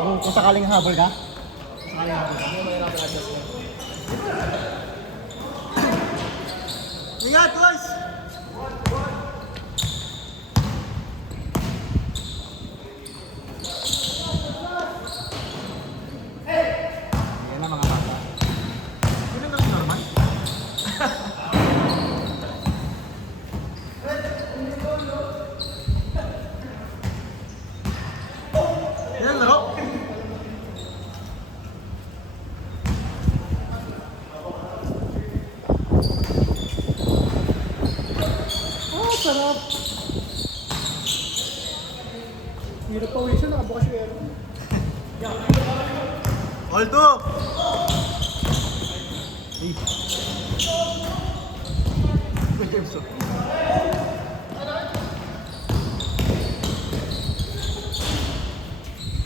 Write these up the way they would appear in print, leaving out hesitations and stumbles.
Kung sakaling habol ka? Kung sakaling habol ka? Ano mahirap na adjustment? Ingat, boys! Ayan na mga bata. Yun ang normal. Yan, laro. Oh, sarap. Hirap pa wish na, nakabukas yung air. Aldo! Hey. Good game, so.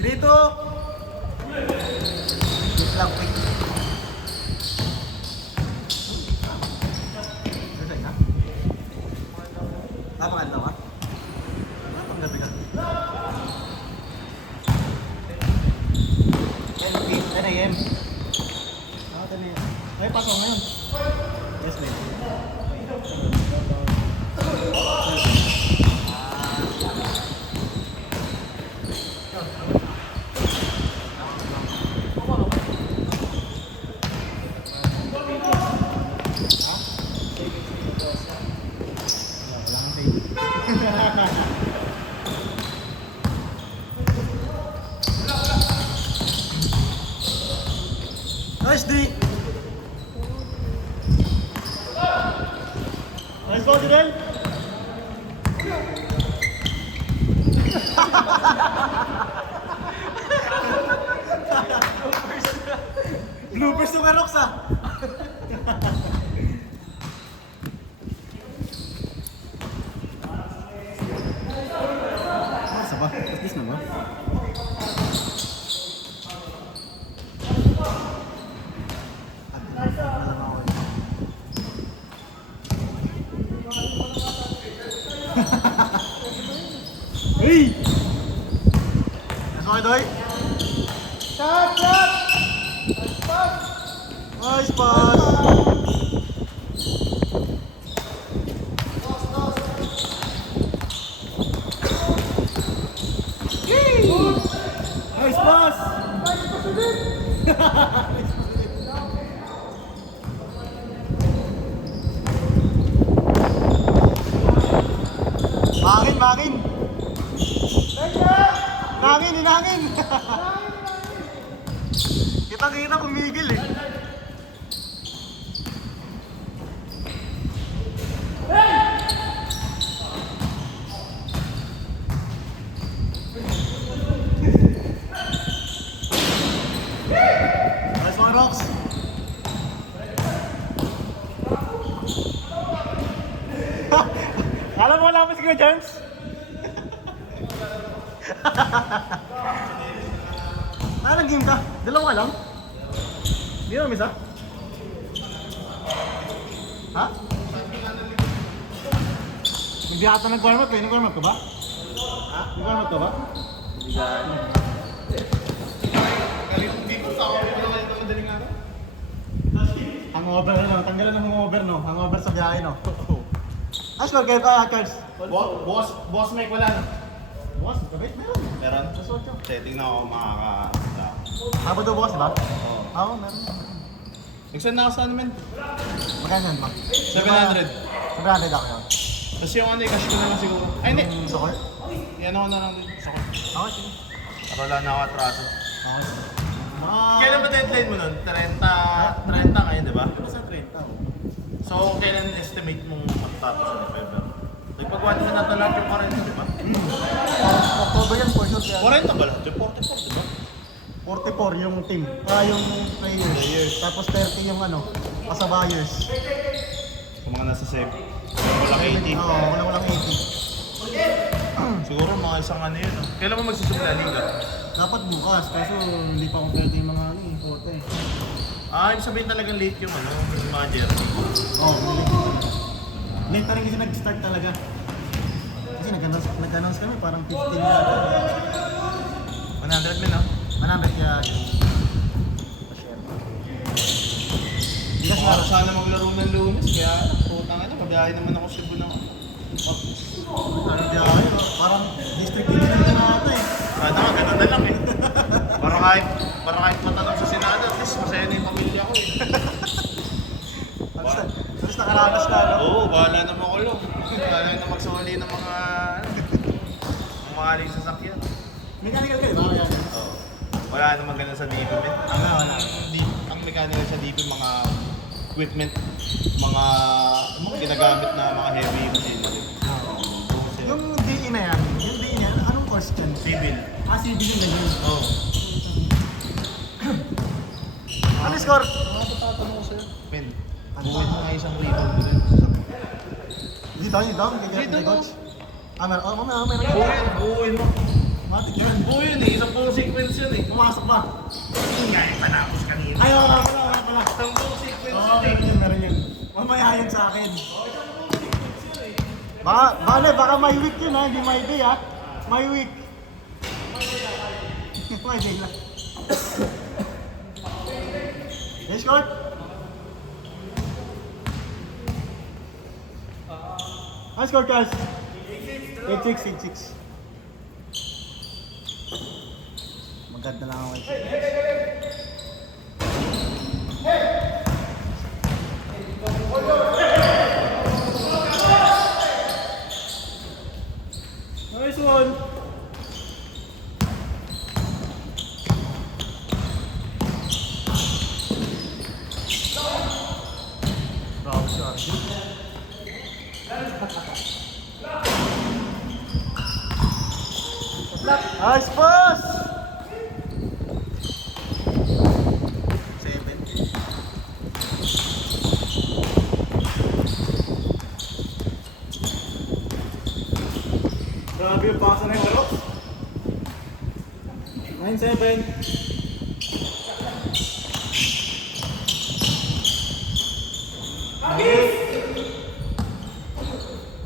Dito! Dito lang, quick. Nasaan ka? Maganda ka? Gabi ka? 10 a.m. 10 a.m. Ay, pasok ngayon. Yes, ma'am. Nice D! Nice ball, Direl! Bloopers yung Rox ah! Masa ba? At least na ba? Hey! Nice one, Doy! Shot! Shot! Nice pass! Nice pass! Mangin, mangin! Inangin, inangin! Kita-kita pumigil eh. Nice one, Rox! Alam mo wala pa si Kuya Jones? Anong game ka? Dalawa lang? Hindi naman isa? Ha? Hindi ata nag-warm up eh. Nag-warm up ka ba? Ha? Nag-warm up ka ba? Hangover na lang. Tanggalan ng hangover no? Hangover sa biyahe no? Ah, score kayo ka, Cards? Boss Mike wala na. Bukas, kabit meron. Meron? Sa sotyo. Tingnan ko makaka... Habang daw bukas, di ba? Oo. Oo, meron. Nag-send na ako sa ano men? Magkano yan ba? 700. 700 ako yun. Kasi yung ano, i-cash ko na lang siguro. Ay, hindi. Yung sukor? Yan ako na lang din. Sakot. Okay, sige. Para wala na ako atraso. Okay. Kailan ba deadline mo nun? 30 ngayon, di ba? Basta 30 ako. So, kailan estimate mong matatapos sa November? Nagpag-1 na lahat yung 40, di ba? October yan for sure. Kaya 40 ba lahat? Yung 44, di ba? 44 yung team. Yung players. Tapos 30 yung ano, pasabayers. Yung mga nasa save. Walang 80. Oo, walang 80. Siguro mga isang ano yun. No? Kailan mo magsisimula liga? Dapat bukas, kaso hindi pa kompleto yung mga ano eh, photo eh. Ah, ibig sabihin talagang late yung ano, yung mga jersey. Oo, late na rin kasi nag-start talaga. Kasi nag-announce kami, parang 15 na. 100 min ah. Ha? 100 kaya. Pa-share. Bigas na. Para sana maglaro ng Lunes, kaya putang ina, mabiyahe naman ako Cebu na. Ano di ako yun? Parang district engineer na ata eh. Sana nga, ganun na lang eh. Para kahit matanong sa Senado, at least masaya na yung pamilya ko eh. Alas nakaranas na, no? Oo, bahala na makulong. Bahala na magsuli ng mga, ng mga aling sasakyan. Mechanical kayo, baka yan. Oo. Wala naman ganun sa DP, men. Wala. Ang mechanical sa DP, mga equipment, mga ginagamit na mga heavy machinery. Yung DE na yan, yung DE niya, anong course dyan? Civil. Civil yung ganyan. Oo. Ano score? Tatanong ko sa'yo. Men, buwin mo nga isang rebound mo rin. Dito, Dito, no? coach. Meron. Buwin mo. Matik yan. Buwin eh, isang full sequence yun eh. Pumasok ba? Yun nga yung panapos kanina. Ay, wala pala. Isang full sequence Oo, yun eh. meron yun. Mamaya yun sa akin. Baka may week yun ha, hindi may day ha. May week. May day lang. Yes, coach? High score, guys. 8-6. Maganda lang ako. Nice one. Bravo, Charlie. Nice pass! 7. Grabe yung pasa na yung walo. 9-7.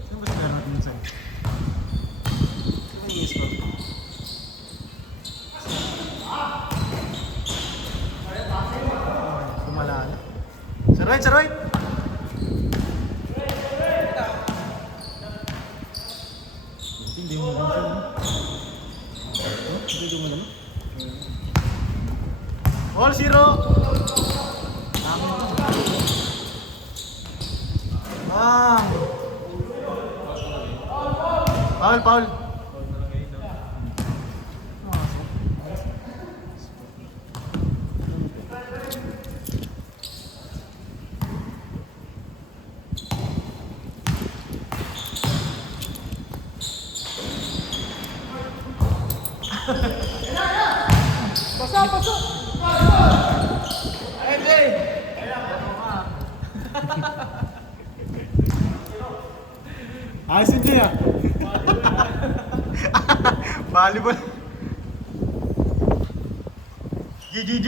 Sino ba si Bernard minsan? Sino yung score? Kumala na. Sir Roy! Hindi mo lang siya. Hindi mo lang. All 0! Paul. Pasok! Ayos yun Jay ah. Volleyball. GGG.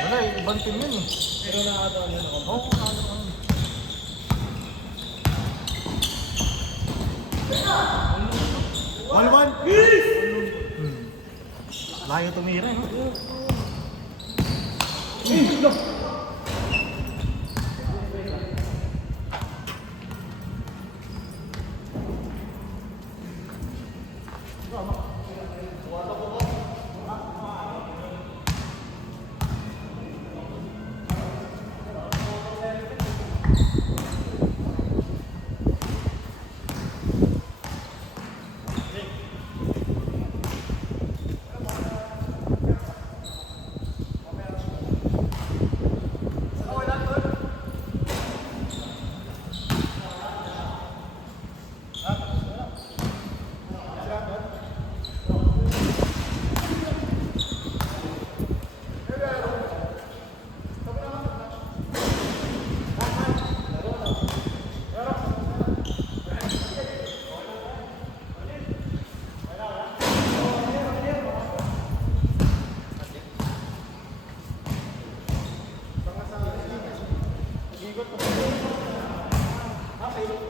Wala eh, ibang team yun eh. Pero nakataon yun ako. Oo, nakakataon. One. Layo tumira, no? Ah, pilot.